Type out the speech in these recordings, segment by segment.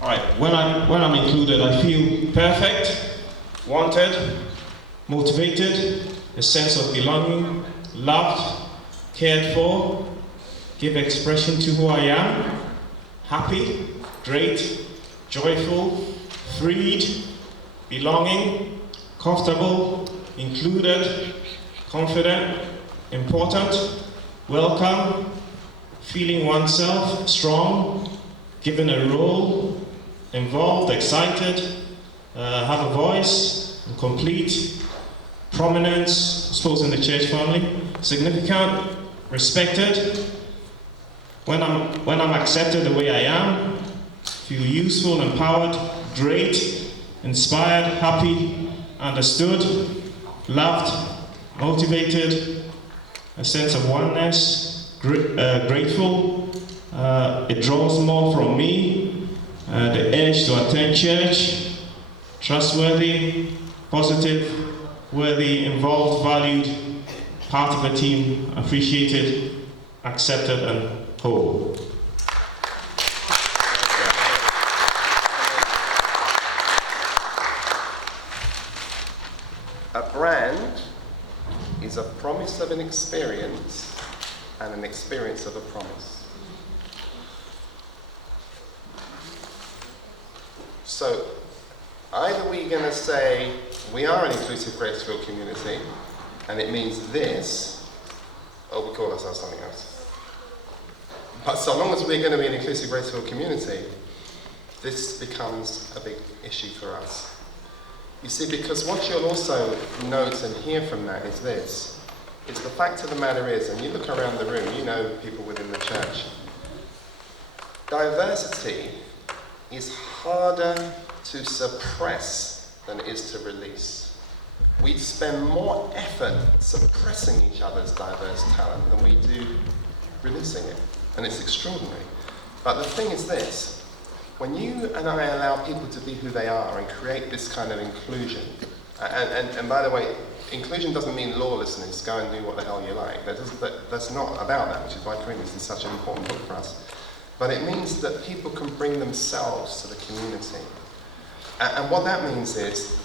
Alright, when I'm included, I feel perfect, wanted, motivated, a sense of belonging, loved, cared for, give expression to who I am, happy, great, joyful, freed, belonging, comfortable, included, confident, important, welcome, feeling oneself, strong, given a role, involved, excited, have a voice, complete, prominence, I suppose in the church family, significant, respected, when I'm accepted the way I am, feel useful, empowered, great, inspired, happy, understood, loved, motivated, a sense of oneness, grateful, it draws more from me, the urge to attend church, trustworthy, positive, worthy, involved, valued, part of a team, appreciated, accepted, and whole. A brand is a promise of an experience and an experience of a promise. So, either we're going to say we are an inclusive Gracefield community and it means this, or we call ourselves something else. But so long as we're going to be an inclusive Gracefield community, this becomes a big issue for us. You see, because what you'll also note and hear from that is this. It's the fact of the matter is, and you look around the room, you know people within the church, diversity is harder to suppress than it is to release. We spend more effort suppressing each other's diverse talent than we do releasing it. And it's extraordinary. But the thing is this, when you and I allow people to be who they are and create this kind of inclusion, and by the way, inclusion doesn't mean lawlessness, go and do what the hell you like. That's not about that, which is why Corinthians is such an important book for us. But it means that people can bring themselves to the community. And what that means is,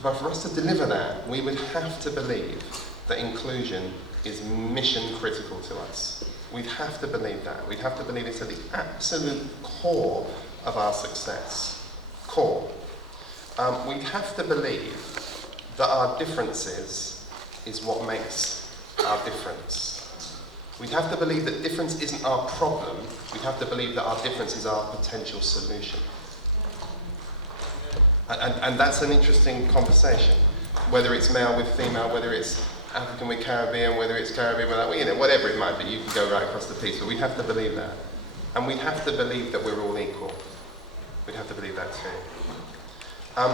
for us to deliver that, we would have to believe that inclusion is mission critical to us. We'd have to believe that. We'd have to believe it's at the absolute core of our success. Core. We'd have to believe that our differences is what makes our difference. We'd have to believe that difference isn't our problem. We'd have to believe that our difference is our potential solution. And that's an interesting conversation. Whether it's male with female, whether it's African with Caribbean, whether it's Caribbean with, well, you know, whatever it might be, you can go right across the piece, but we have to believe that. And we have to believe that we're all equal. We'd have to believe that too.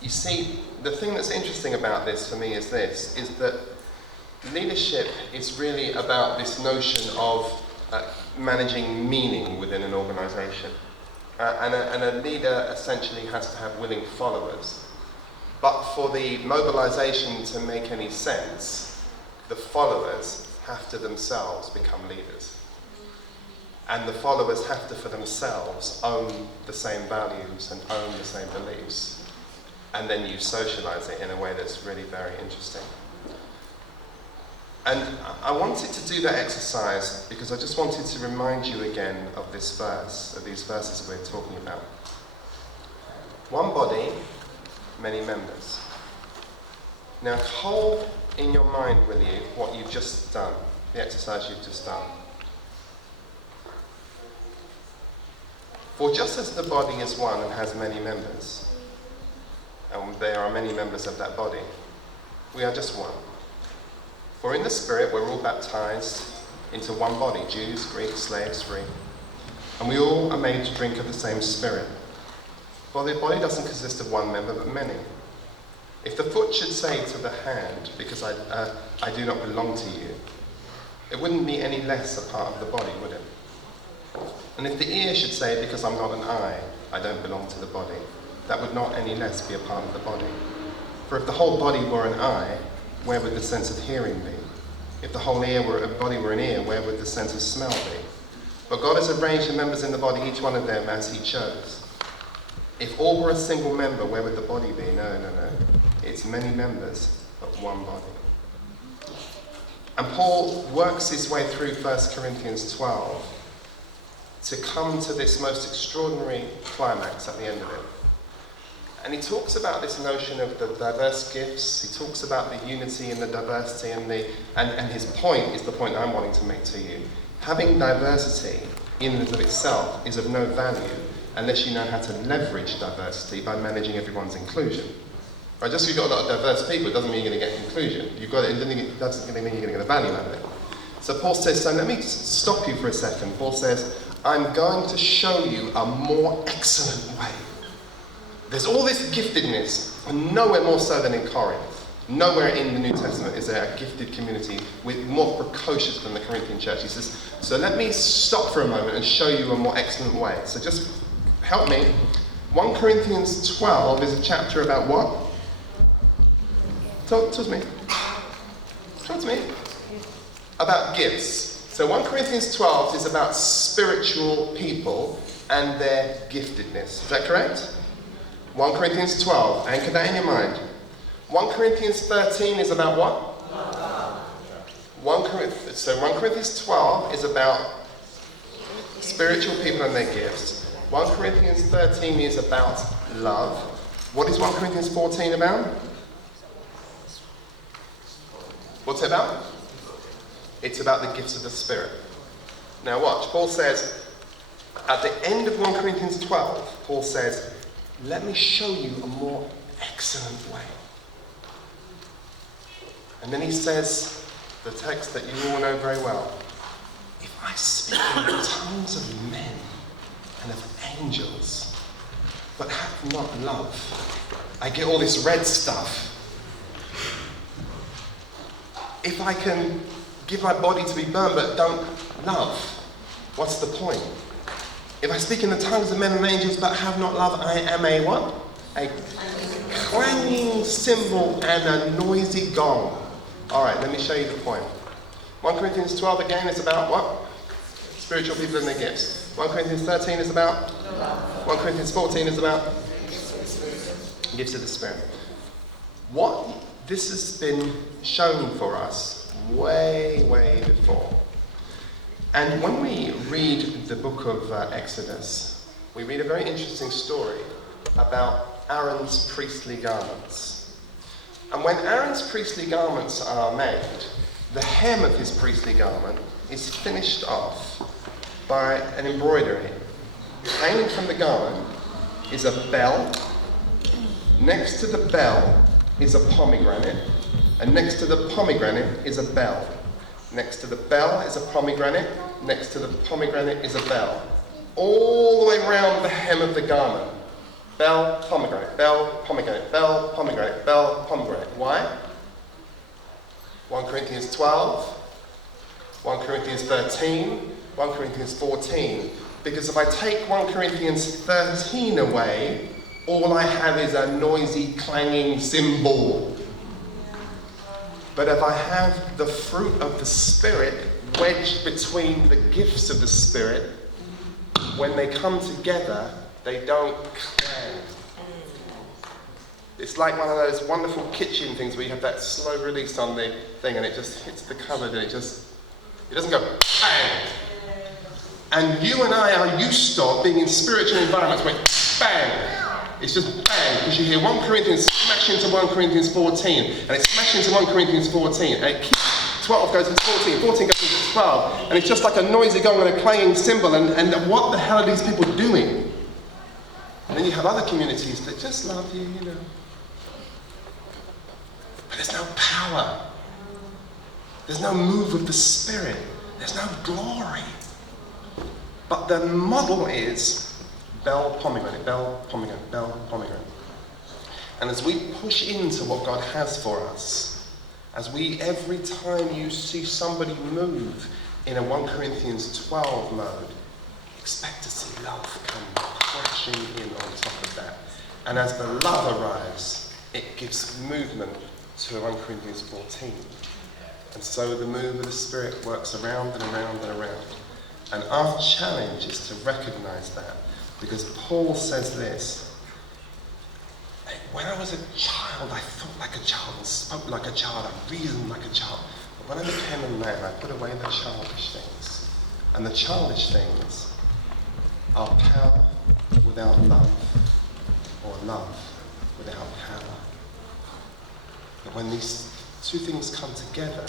You see, the thing that's interesting about this for me is this, is that leadership is really about this notion of managing meaning within an organisation. And a leader essentially has to have willing followers. But for the mobilization to make any sense, the followers have to themselves become leaders. And the followers have to, for themselves, own the same values and own the same beliefs. And then you socialize it in a way that's really very interesting. And I wanted to do that exercise because I just wanted to remind you again of this verse, of these verses we're talking about. One body, many members. Now hold in your mind, will you, what you've just done, the exercise you've just done. For just as the body is one and has many members, and there are many members of that body, we are just one. For in the Spirit we're all baptized into one body, Jews, Greeks, slaves, free. And we all are made to drink of the same Spirit. For the body doesn't consist of one member, but many. If the foot should say to the hand, because I do not belong to you, it wouldn't be any less a part of the body, would it? And if the ear should say, because I'm not an eye, I don't belong to the body, that would not any less be a part of the body. For if the whole body were an eye, where would the sense of hearing be? If the whole body were an ear, where would the sense of smell be? But God has arranged the members in the body, each one of them as he chose. If all were a single member, where would the body be? No. It's many members, but one body. And Paul works his way through 1 Corinthians 12 to come to this most extraordinary climax at the end of it. And he talks about this notion of the diverse gifts. He talks about the unity and the diversity, and his point is the point I'm wanting to make to you. Having diversity in and of itself is of no value unless you know how to leverage diversity by managing everyone's inclusion. Right? Just because you've got a lot of diverse people, it doesn't mean you're going to get inclusion. It doesn't mean you're going to get a value out of it. So Paul says, so let me stop you for a second. Paul says, I'm going to show you a more excellent way. There's all this giftedness, and nowhere more so than in Corinth. Nowhere in the New Testament is there a gifted community with more precocious than the Corinthian church. He says, so let me stop for a moment and show you a more excellent way. So just help me. 1 Corinthians 12 is a chapter about what? Talk to me. Talk to me. About gifts. So 1 Corinthians 12 is about spiritual people and their giftedness. Is that correct? 1 Corinthians 12. Anchor that in your mind. 1 Corinthians 13 is about what? 1 Corinthians 12 is about spiritual people and their gifts. 1 Corinthians 13 is about love. What is 1 Corinthians 14 about? What's it about? It's about the gifts of the Spirit. Now watch, Paul says, at the end of 1 Corinthians 12, Paul says, let me show you a more excellent way. And then he says, the text that you all know very well, if I speak in the tongues of men and of angels, but have not love, I get all this red stuff. If I can give my body to be burned but don't love, what's the point? If I speak in the tongues of men and angels but have not love, I am a what? A clanging cymbal and a noisy gong. Alright, let me show you the point. 1 Corinthians 12 again is about what? Spiritual people and their gifts. 1 Corinthians 13 is about? 1 Corinthians 14 is about? Gifts of the Spirit. What this has been shown for us way before. And when we read the book of Exodus, we read a very interesting story about Aaron's priestly garments. And when Aaron's priestly garments are made, the hem of his priestly garment is finished off by an embroidery. Hanging from the garment is a bell. Next to the bell is a pomegranate. And next to the pomegranate is a bell. Next to the bell is a pomegranate. Next to the pomegranate is a bell. All the way around the hem of the garment. Bell, pomegranate, bell, pomegranate, bell, pomegranate, bell, pomegranate. Why? 1 Corinthians 12, 1 Corinthians 13, 1 Corinthians 14. Because if I take 1 Corinthians 13 away, all I have is a noisy, clanging cymbal. But if I have the fruit of the Spirit wedged between the gifts of the Spirit, when they come together, they don't clang. It's like one of those wonderful kitchen things where you have that slow release on the thing and it just hits the cupboard and it doesn't go bang. And you and I are used to being in spiritual environments where bang. It's just bang, because you hear 1 Corinthians smash into 1 Corinthians 14, and it smashes into 1 Corinthians 14, and it keeps 12 goes into 14, 14 goes into 12, and it's just like a noisy gong and a clanging cymbal, and what the hell are these people doing? And then you have other communities that just love you, you know. But there's no power. There's no move of the Spirit. There's no glory. But the model is bell, pomegranate, bell, pomegranate, bell, pomegranate. And as we push into what God has for us, every time you see somebody move in a 1 Corinthians 12 mode, expect to see love come crashing in on top of that. And as the love arrives, it gives movement to 1 Corinthians 14. And so the move of the Spirit works around and around and around. And our challenge is to recognize that, because Paul says this: when I was a child, I thought like a child and spoke like a child, I reasoned like a child. But when I became a man, I put away the childish things. And the childish things are power without love, or love without power. And when these two things come together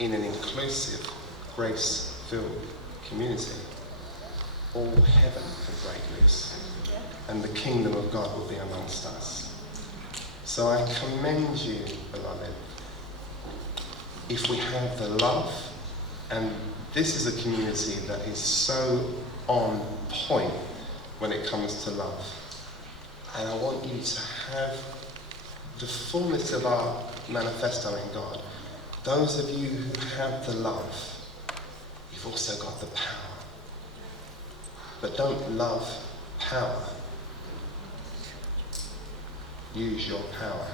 in an inclusive, grace-filled community, all heaven can break loose, and the kingdom of God will be amongst us. So I commend you, beloved, if we have the love, and this is a community that is so on point when it comes to love. And I want you to have the fullness of our manifesto in God. Those of you who have the love, you've also got the power. But don't love power. Use your power.